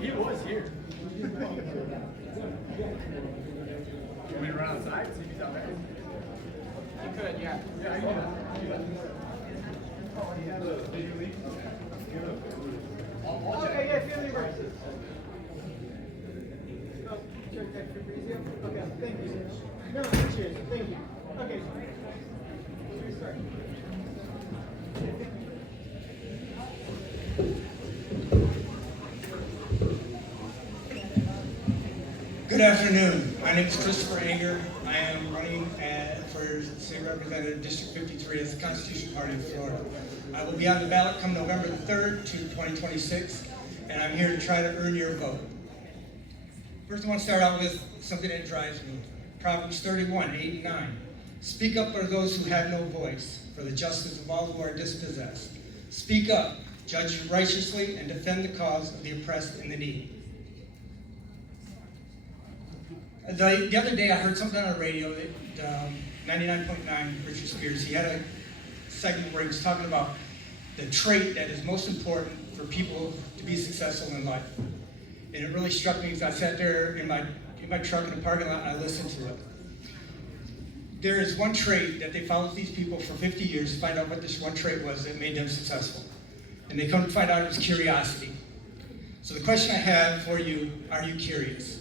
He was here. You want me to run outside? See if he's out there? You could, yeah. Yeah, I can do that. Did you leave? Okay, yeah, family versus. Oh, check that for easy. Okay, thank you. No, appreciate it. Thank you. Okay. Let's restart. Good afternoon. My name is Christopher Anger. I am running for State Representative District 53 as the Constitution Party of Florida. I will be on the ballot come November the 3rd to 2026, and I'm here to try to earn your vote. First, I want to start out with something that drives me. Proverbs 31, 8 and 9. Speak up for those who have no voice, for the justice of all who are dispossessed. Speak up, judge righteously, and defend the cause of the oppressed and the needy. The other day I heard something on the radio that 99.9 Richard Spears, he had a segment where he was talking about the trait that is most important for people to be successful in life. And it really struck me because I sat there in my truck in the parking lot and I listened to it. There is one trait that they followed these people for 50 years to find out what this one trait was that made them successful. And they come to find out it was curiosity. So the question I have for you, are you curious?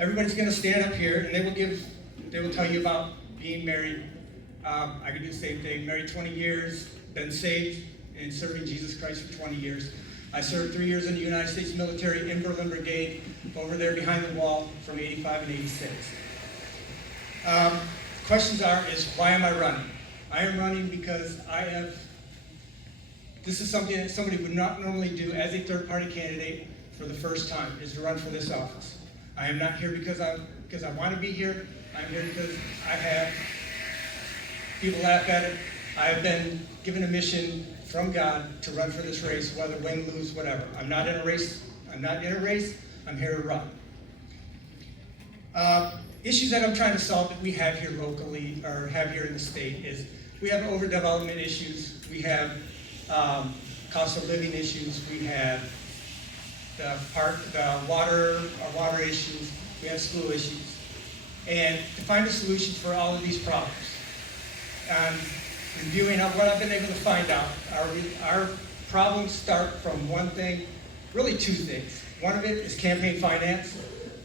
Everybody's going to stand up here and they will tell you about being married. I can do the same thing. Married 20 years, been saved and serving Jesus Christ for 20 years. I served 3 years in the United States military in Berlin Brigade, over there behind the wall from 85 and 86. Questions is why am I running? I am running because this is something that somebody would not normally do as a third-party candidate for the first time, is to run for this office. I am not here because I want to be here. I'm here because I have, people laugh at it, I have been given a mission from God to run for this race, whether win, lose, whatever. I'm not in a race, I'm here to run. Issues that I'm trying to solve that we have here locally, or have here in the state, is we have overdevelopment issues, we have cost of living issues, we have water issues, we have school issues. And to find a solution for all of these problems, reviewing what I've been able to find out, our problems start from one thing, really two things. One of it is campaign finance.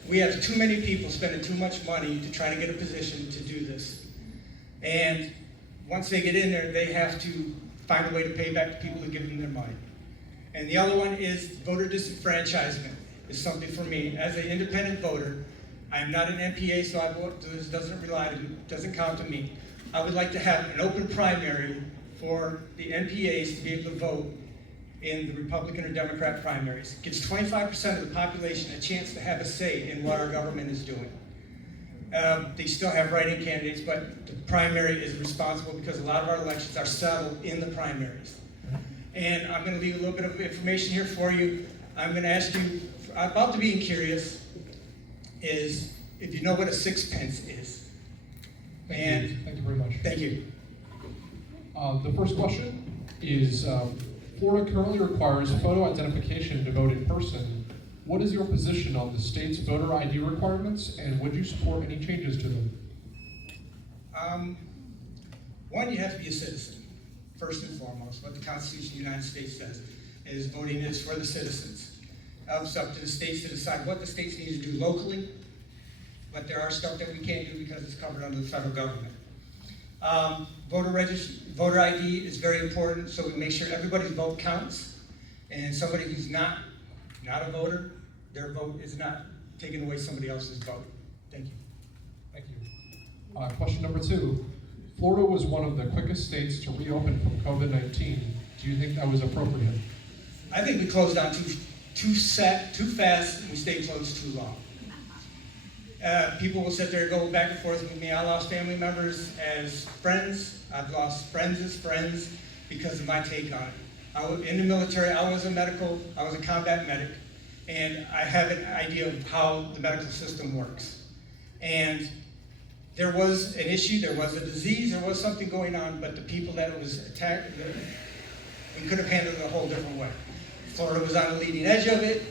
We have too many people spending too much money to try to get a position to do this. And once they get in there, they have to find a way to pay back the people who give them their money. And the other one is voter disenfranchisement is something for me. As an independent voter, I am not an MPA, so this doesn't count to me. I would like to have an open primary for the MPAs to be able to vote in the Republican or Democrat primaries. It gives 25% of the population a chance to have a say in what our government is doing. They still have write-in candidates, but the primary is responsible because a lot of our elections are settled in the primaries. And I'm going to leave a little bit of information here for you. I'm going to ask you, about the being curious, is if you know what a sixpence is. Thank you very much. Thank you. The first question is, Florida currently requires photo identification to vote in person. What is your position on the state's voter ID requirements, and would you support any changes to them? One, you have to be a citizen. First and foremost, what the Constitution of the United States says is voting is for the citizens. It's up to the states to decide what the states need to do locally, but there are stuff that we can't do because it's covered under the federal government. Voter ID is very important, so we make sure everybody's vote counts, and somebody who's not a voter, their vote is not taking away somebody else's vote. Thank you. Thank you. Question number 2. Florida was one of the quickest states to reopen from COVID-19. Do you think that was appropriate? I think we closed down too fast, and we stayed closed too long. People will sit there and go back and forth with me. I lost family members as friends. I've lost friends as friends because of my take on it. I was in the military. I was a combat medic, and I have an idea of how the medical system works. And there was an issue, there was a disease, there was something going on, but the people that it was attacked, we could have handled it a whole different way. Florida was on the leading edge of it,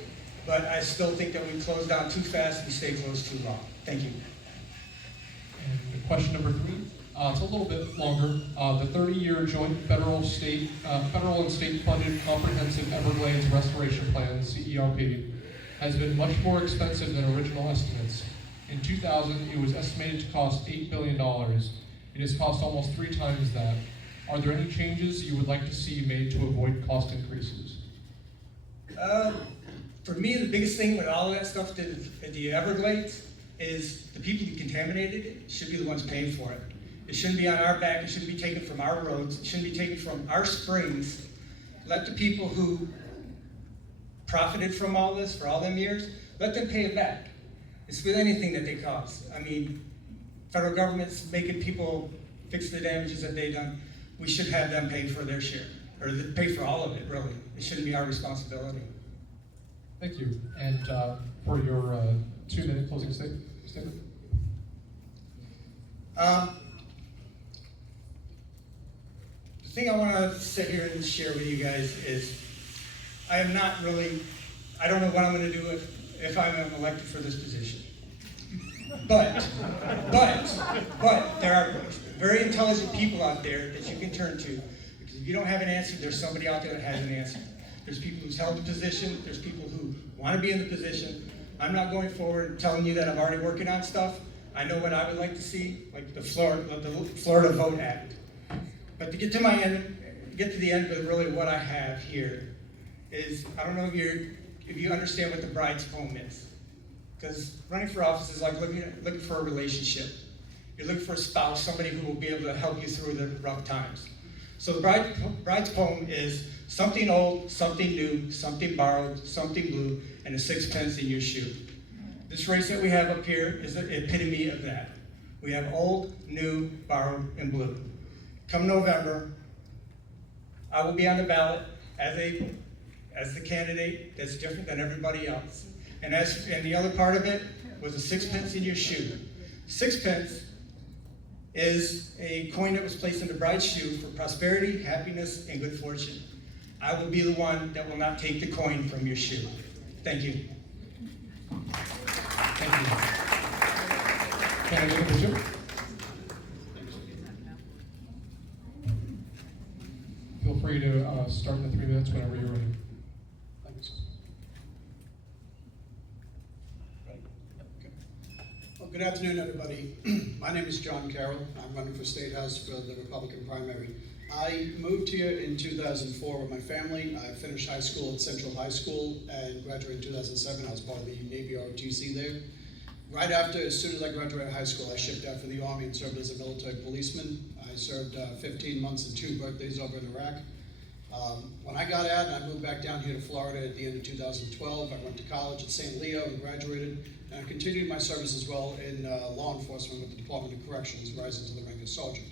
but I still think that we closed down too fast, we stayed closed too long. Thank you. And question number 3, it's a little bit longer. The 30-year joint federal and state funded comprehensive Everglades restoration plan, CERP, has been much more expensive than original estimates. In 2000, it was estimated to cost $8 billion. It has cost almost 3 times that. Are there any changes you would like to see made to avoid cost increases? For me, the biggest thing with all of that stuff at the Everglades is the people who contaminated it should be the ones paying for it. It shouldn't be on our back. It shouldn't be taken from our roads. It shouldn't be taken from our springs. Let the people who profited from all this for all them years, let them pay it back. It's with anything that they cause. I mean, federal government's making people fix the damages that they've done. We should have them pay for their share, or pay for all of it, really. It shouldn't be our responsibility. Thank you. And for your 2-minute closing statement? The thing I want to sit here and share with you guys is I don't know what I'm going to do if I'm elected for this position. But there are very intelligent people out there that you can turn to, because if you don't have an answer, there's somebody out there that has an answer. There's people who's held the position, there's people who want to be in the position. I'm not going forward telling you that I'm already working on stuff. I know what I would like to see, like the Florida Vote Act. But to get to the end with really what I have here is, I don't know if you understand what the bride's poem is. Because running for office is like looking for a relationship. You're looking for a spouse, somebody who will be able to help you through the rough times. So the bride's poem is something old, something new, something borrowed, something blue, and a 6 pence in your shoe. This race that we have up here is the epitome of that. We have old, new, borrowed, and blue. Come November, I will be on the ballot as the candidate that's different than everybody else. And the other part of it was a 6 pence in your shoe. 6 pence is a coin that was placed in the bride's shoe for prosperity, happiness, and good fortune. I will be the one that will not take the coin from your shoe. Thank you. Thank you. Candidate number 2. Feel free to start the 3 minutes whenever you're ready. Thanks. Well, good afternoon, everybody. My name is John Carroll. I'm running for State House for the Republican primary. I moved here in 2004 with my family. I finished high school at Central High School and graduated in 2007. I was part of the Navy ROTC there. Right after, as soon as I graduated high school, I shipped out for the Army and served as a military policeman. I served 15 months and 2 birthdays over in Iraq. When I got out and I moved back down here to Florida at the end of 2012, I went to college at St. Leo and graduated. And I continued my service as well in law enforcement with the Department of Corrections, rising to the rank of sergeant.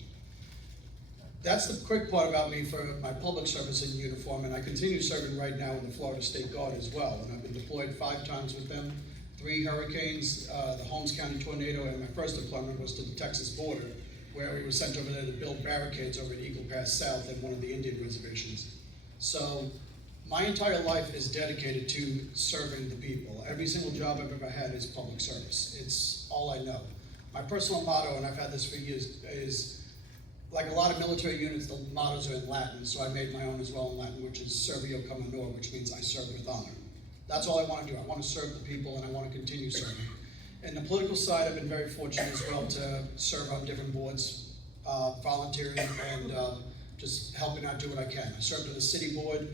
That's the quick part about me for my public service in uniform, and I continue serving right now in the Florida State Guard as well. And I've been deployed 5 times with them, 3 hurricanes, the Holmes County tornado, and my first deployment was to the Texas border, where we were sent over there to build barricades over at Eagle Pass South at one of the Indian reservations. So my entire life is dedicated to serving the people. Every single job I've ever had is public service. It's all I know. My personal motto, and I've had this for years, is like a lot of military units, the mottos are in Latin, so I made my own as well in Latin, which is Servio Cum Honor, which means I serve with honor. That's all I want to do. I want to serve the people, and I want to continue serving. In the political side, I've been very fortunate as well to serve on different boards, volunteering, and just helping out do what I can. I served on the city board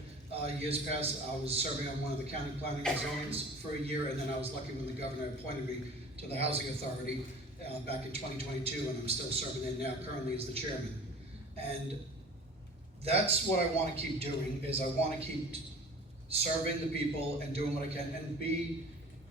years past. I was serving on one of the county planning and zonings for a year, and then I was lucky when the governor appointed me to the Housing Authority back in 2022, and I'm still serving there now, currently as the chairman. And that's what I want to keep doing, is I want to keep serving the people and doing what I can, and be,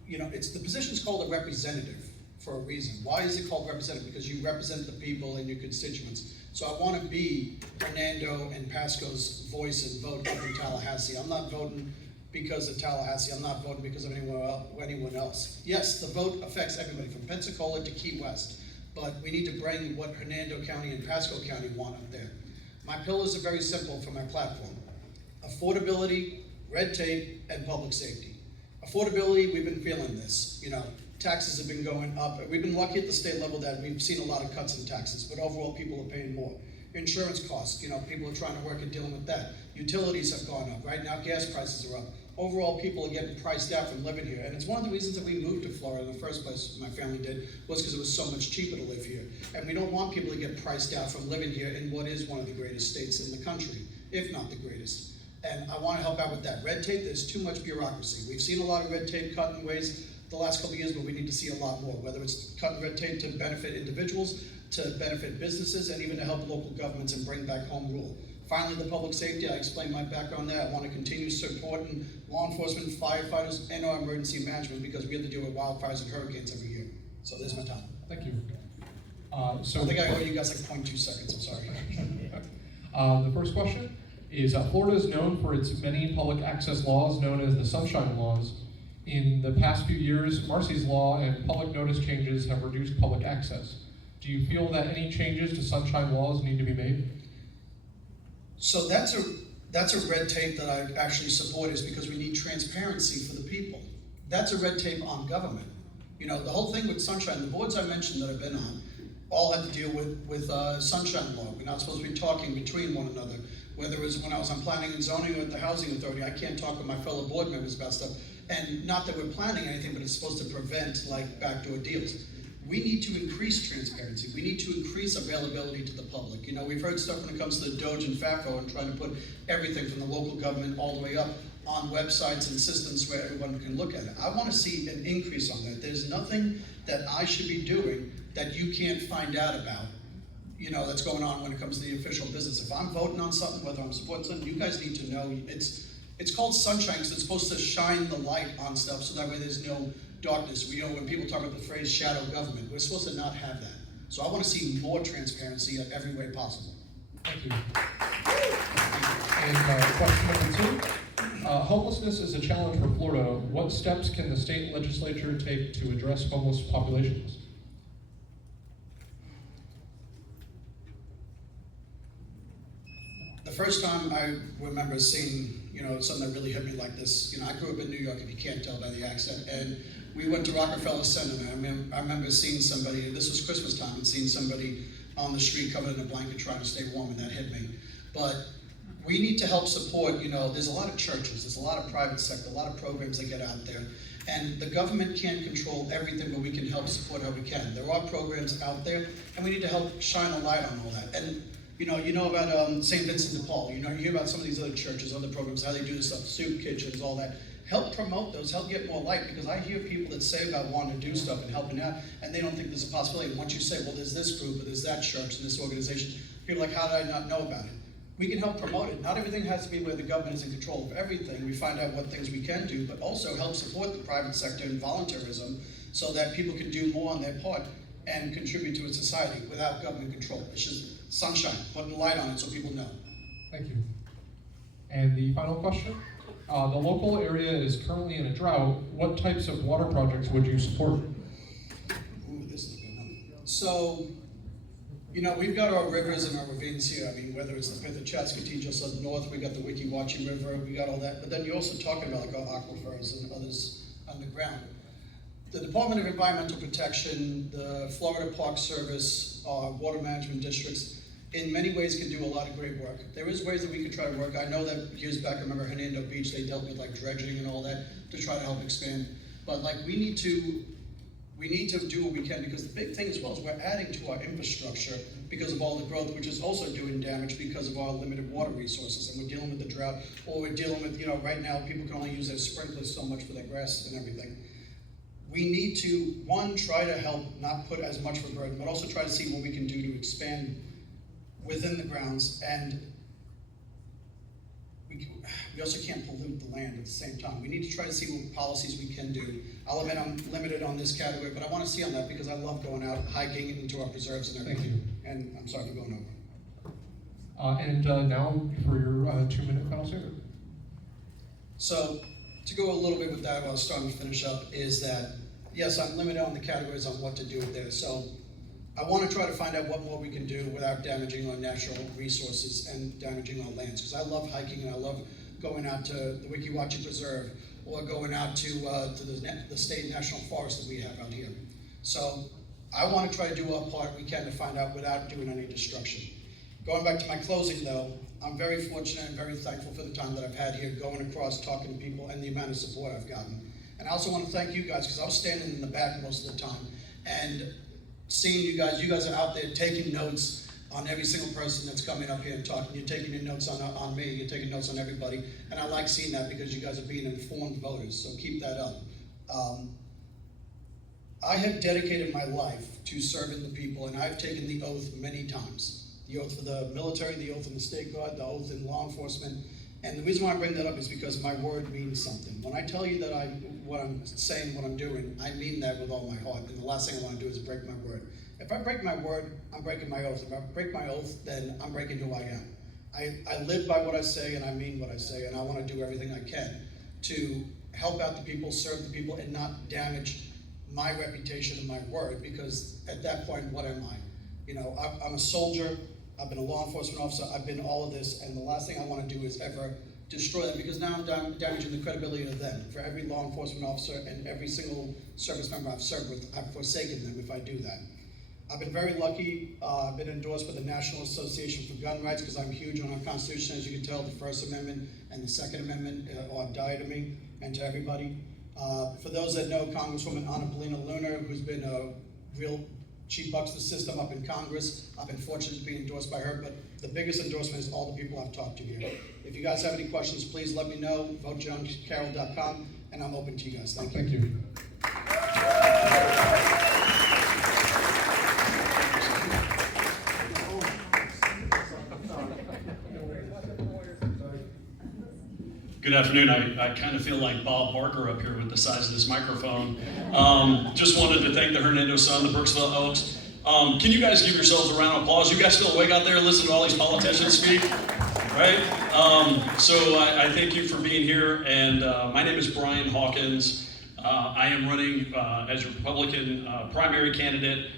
you know, the position's called a representative for a reason. Why is it called representative? Because you represent the people and your constituents. So I want to be Hernando and Pasco's voice and vote up in Tallahassee. I'm not voting because of Tallahassee. I'm not voting because of anyone else. Yes, the vote affects everybody from Pensacola to Key West, but we need to bring what Hernando County and Pasco County want up there. My pillars are very simple for my platform: affordability, red tape, and public safety. Affordability, we've been feeling this. You know, taxes have been going up. We've been lucky at the state level that we've seen a lot of cuts in taxes, but overall people are paying more. Insurance costs, you know, people are trying to work at dealing with that. Utilities have gone up. Right now, gas prices are up. Overall, people are getting priced out from living here. And it's one of the reasons that we moved to Florida in the first place, my family did, was because it was so much cheaper to live here. And we don't want people to get priced out from living here in what is one of the greatest states in the country, if not the greatest. And I want to help out with that. Red tape, there's too much bureaucracy. We've seen a lot of red tape cut in ways the last couple of years, but we need to see a lot more, whether it's cutting red tape to benefit individuals, to benefit businesses, and even to help local governments and bring back home rule. Finally, the public safety, I explained my background there. I want to continue supporting law enforcement, firefighters, and our emergency management, because we have to deal with wildfires and hurricanes every year. So there's my time. Thank you. I think I owe you guys like 0.2 seconds, I'm sorry. The first question is, Florida is known for its many public access laws known as the Sunshine Laws. In the past few years, Marcy's Law and public notice changes have reduced public access. Do you feel that any changes to Sunshine Laws need to be made? So that's a red tape that I actually support, is because we need transparency for the people. That's a red tape on government. You know, the whole thing with Sunshine, the boards I mentioned that I've been on, all had to deal with Sunshine Law. We're not supposed to be talking between one another. Whether it was when I was on planning and zoning or at the Housing Authority, I can't talk with my fellow board members about stuff. And not that we're planning anything, but it's supposed to prevent like backdoor deals. We need to increase transparency. We need to increase availability to the public. You know, we've heard stuff when it comes to the Doge and FAFO and trying to put everything from the local government all the way up on websites and systems where everyone can look at it. I want to see an increase on that. There's nothing that I should be doing that you can't find out about, you know, that's going on when it comes to the official business. If I'm voting on something, whether I'm supporting something, you guys need to know. It's called sunshine because it's supposed to shine the light on stuff, so that way there's no darkness. You know, when people talk about the phrase shadow government, we're supposed to not have that. So I want to see more transparency in every way possible. Thank you. And question number 2. Homelessness is a challenge for Florida. What steps can the state legislature take to address homeless populations? The first time I remember seeing, you know, something that really hit me like this, you know, I grew up in New York, if you can't tell by the accent, and we went to Rockefeller Center, and I remember seeing somebody, this was Christmas time, and seeing somebody on the street covered in a blanket trying to stay warm, and that hit me. But we need to help support, you know, there's a lot of churches, there's a lot of private sector, a lot of programs that get out there, and the government can't control everything, but we can help support how we can. There are programs out there, and we need to help shine a light on all that. And you know about St. Vincent de Paul. You know, you hear about some of these other churches, other programs, how they do this stuff, soup kitchens, all that. Help promote those, help get more light, because I hear people that say about wanting to do stuff and helping out, and they don't think there's a possibility. Once you say, well, there's this group, or there's that church, and this organization, people are like, how did I not know about it? We can help promote it. Not everything has to be where the government is in control of everything. We find out what things we can do, but also help support the private sector and volunteerism so that people can do more on their part and contribute to a society without government control. It's just sunshine, putting a light on it so people know. Thank you. And the final question. The local area is currently in a drought. What types of water projects would you support? Ooh, this is a good one. So, you know, we've got our rivers and our ravines here. I mean, whether it's the Pithachaskatee just up north, we got the Weeki Wachee River, we got all that. But then you're also talking about like our aquifers and others underground. The Department of Environmental Protection, the Florida Park Service, our water management districts, in many ways can do a lot of great work. There is ways that we could try to work. I know that years back, I remember Hernando Beach, they dealt with like dredging and all that to try to help expand. But like we need to do what we can, because the big thing as well is we're adding to our infrastructure because of all the growth, which is also doing damage because of our limited water resources. And we're dealing with the drought, or we're dealing with, you know, right now people can only use their sprinklers so much for their grass and everything. we need to, one, try to help not put as much of a burden, but also try to see what we can do to expand within the grounds, and we also can't pollute the land at the same time. We need to try to see what policies we can do. I'll admit I'm limited on this category, but I want to see on that because I love going out hiking into our preserves and everything. Thank you. And I'm sorry for going over. Now for your 2-minute final statement. So, to go a little bit with that, what I was starting to finish up, is that, yes, I'm limited on the categories on what to do there. So, I want to try to find out what more we can do without damaging our natural resources and damaging our lands. Because I love hiking and I love going out to the Weeki Wachee Preserve or going out to the state national forest that we have out here. So, I want to try to do our part we can to find out without doing any destruction. Going back to my closing though, I'm very fortunate and very thankful for the time that I've had here going across, talking to people, and the amount of support I've gotten. And I also want to thank you guys, because I was standing in the back most of the time, and seeing you guys are out there taking notes on every single person that's coming up here and talking. You're taking your notes on me, you're taking notes on everybody, and I like seeing that because you guys are being informed voters, so keep that up. I have dedicated my life to serving the people, and I've taken the oath many times. The oath for the military, the oath in the state guard, the oath in law enforcement. And the reason why I bring that up is because my word means something. When I tell you that what I'm saying, what I'm doing, I mean that with all my heart. And the last thing I want to do is break my word. If I break my word, I'm breaking my oath. If I break my oath, then I'm breaking who I am. I live by what I say, and I mean what I say, and I want to do everything I can to help out the people, serve the people, and not damage my reputation and my word, because at that point, what am I? You know, I'm a soldier. I've been a law enforcement officer, I've been all of this, and the last thing I want to do is ever destroy that, because now I'm damaging the credibility of them. For every law enforcement officer and every single service member I've served with, I've forsaken them if I do that. I've been very lucky. I've been endorsed by the National Association for Gun Rights because I'm huge on our Constitution. As you can tell, the First Amendment and the Second Amendment are dear to me and to everybody. For those that know Congresswoman Anna Paulina Luna, who's been a real She bucks the system up in Congress. I've been fortunate to be endorsed by her, but the biggest endorsement is all the people I've talked to here. If you guys have any questions, please let me know. VoteJohnCarroll.com, and I'm open to you guys. Thank you. Thank you. Good afternoon. I kind of feel like Bob Barker up here with the size of this microphone. Just wanted to thank the Hernando Sun, the Brooksville Oaks. Can you guys give yourselves a round of applause? You guys still awake out there listening to all these politicians speak? Right? So I thank you for being here. And my name is Brian Hawkins. I am running as your Republican primary candidate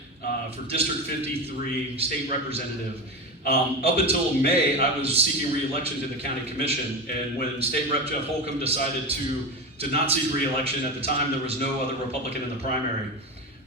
for District 53 state representative. Up until May, I was seeking re-election to the county commission, and when State Rep Jeff Holcomb decided to not seek re-election, at the time there was no other Republican in the primary.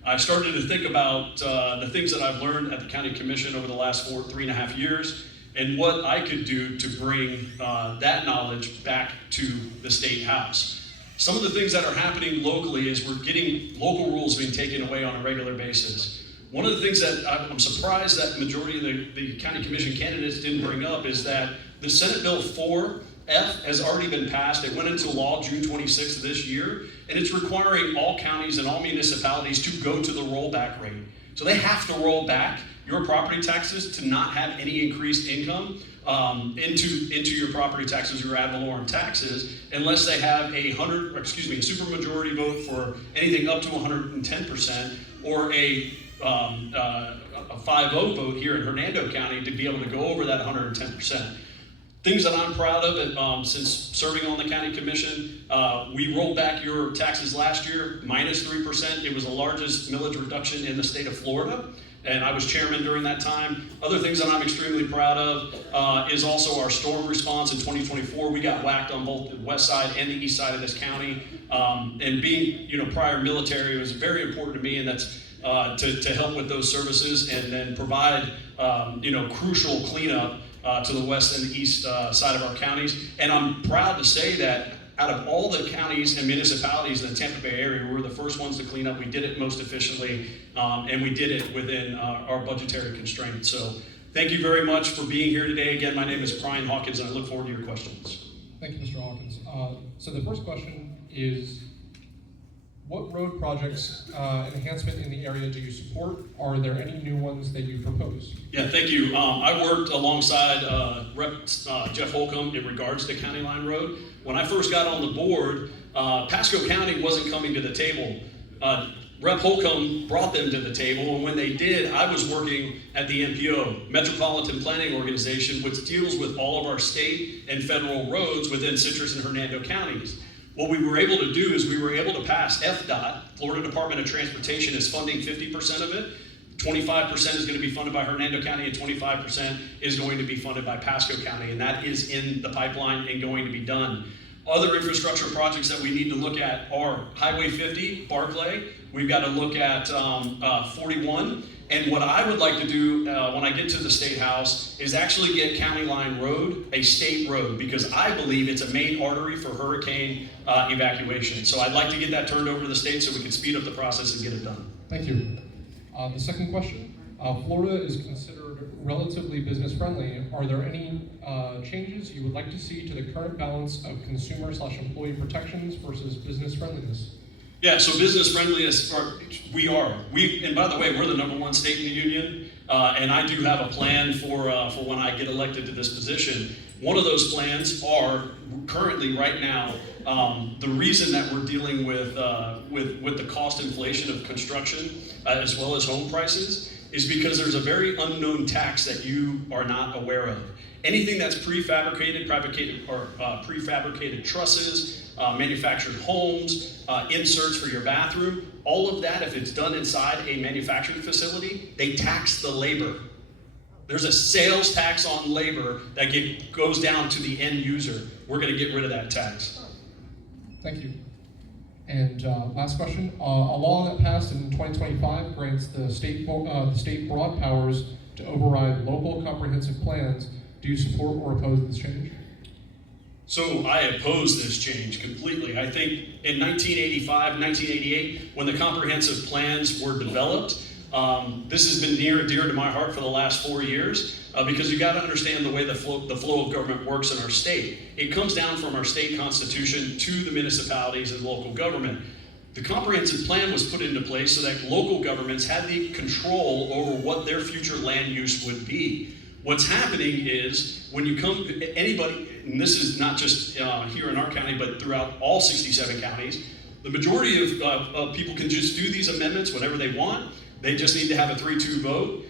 I started to think about the things that I've learned at the county commission over the last 3.5 years, and what I could do to bring that knowledge back to the state house. Some of the things that are happening locally is we're getting local rules being taken away on a regular basis. One of the things that I'm surprised that the majority of the county commission candidates didn't bring up is that the Senate Bill 4F has already been passed. It went into law June 26th of this year, and it's requiring all counties and all municipalities to go to the rollback rate. So they have to roll back your property taxes to not have any increased income into your property taxes, your ad valorem taxes, unless they have a supermajority vote for anything up to 110%, or a 5-0 vote here in Hernando County to be able to go over that 110%. Things that I'm proud of since serving on the county commission, we rolled back your taxes last year, -3%. It was the largest millage reduction in the state of Florida, and I was chairman during that time. Other things that I'm extremely proud of is also our storm response in 2024. We got whacked on both the west side and the east side of this county. And being, prior military, was very important to me, and that's to help with those services and then provide, crucial cleanup to the west and the east side of our counties. And I'm proud to say that out of all the counties and municipalities in the Tampa Bay area, we were the first ones to clean up. We did it most efficiently, and we did it within our budgetary constraints. So thank you very much for being here today. Again, my name is Brian Hawkins, and I look forward to your questions. Thank you, Mr. Hawkins. So the first question is, What road projects enhancement in the area do you support? Are there any new ones that you propose? Yeah, thank you. I worked alongside Rep. Jeff Holcomb in regards to County Line Road. When I first got on the board, Pasco County wasn't coming to the table. Rep. Holcomb brought them to the table, and when they did, I was working at the MPO, Metropolitan Planning Organization, which deals with all of our state and federal roads within Citrus and Hernando counties. What we were able to do is we were able to pass FDOT, Florida Department of Transportation, is funding 50% of it. 25% is going to be funded by Hernando County, and 25% is going to be funded by Pasco County, and that is in the pipeline and going to be done. Other infrastructure projects that we need to look at are Highway 50, Barclay. We've got to look at 41. And what I would like to do when I get to the State House is actually get County Line Road a state road, because I believe it's a main artery for hurricane evacuation. So I'd like to get that turned over to the state so we can speed up the process and get it done. Thank you. The second question, Florida is considered relatively business friendly. Are there any changes you would like to see to the current balance of consumer/employee protections versus business friendliness? Yeah, so business friendliness, and by the way, we're the #1 state in the union, and I do have a plan for when I get elected to this position. One of those plans are currently right now, the reason that we're dealing with the cost inflation of construction as well as home prices is because there's a very unknown tax that you are not aware of. Anything that's prefabricated trusses, manufactured homes, inserts for your bathroom, all of that, if it's done inside a manufacturing facility, they tax the labor. There's a sales tax on labor that goes down to the end user. We're going to get rid of that tax. Thank you. And last question, a law that passed in 2025 grants the state broad powers to override local comprehensive plans. Do you support or oppose this change? So I oppose this change completely. I think in 1985, 1988, when the comprehensive plans were developed, this has been near and dear to my heart for the last 4 years, because you got to understand the way the flow of government works in our state. It comes down from our state constitution to the municipalities and local government. The comprehensive plan was put into place so that local governments had the control over what their future land use would be. What's happening is when you come, anybody, and this is not just here in our county, but throughout all 67 counties, the majority of people can just do these amendments whenever they want. They just need to have a 3-2 vote.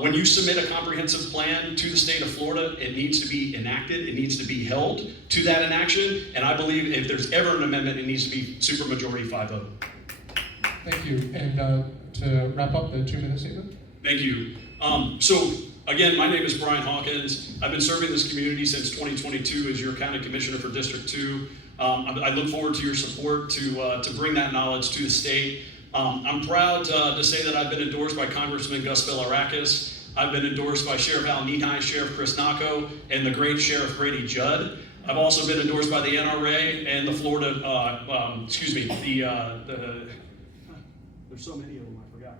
When you submit a comprehensive plan to the state of Florida, it needs to be enacted, it needs to be held to that enaction, and I believe if there's ever an amendment, it needs to be supermajority 5 vote. Thank you. And to wrap up the 2-minute statement? Thank you. So again, my name is Brian Hawkins. I've been serving this community since 2022 as your county commissioner for District 2. I look forward to your support to bring that knowledge to the state. I'm proud to say that I've been endorsed by Congressman Gus Belarakis. I've been endorsed by Sheriff Al Nihai, Sheriff Chris Nacco, and the great Sheriff Grady Judd. I've also been endorsed by the NRA and the Florida, there's so many of them, I forgot.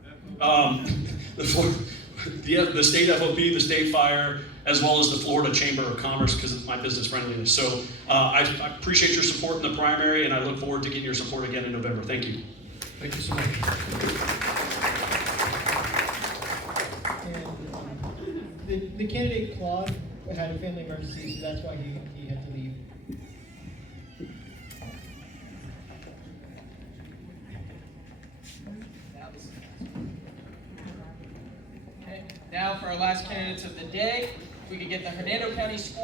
The state FOP, the state fire, as well as the Florida Chamber of Commerce because of my business friendliness. So I appreciate your support in the primary, and I look forward to getting your support again in November. Thank you. Thank you so much. And the candidate Claude had a family emergency, so that's why he had to leave. Okay, now for our last candidates of the day, if we could get the Hernando County School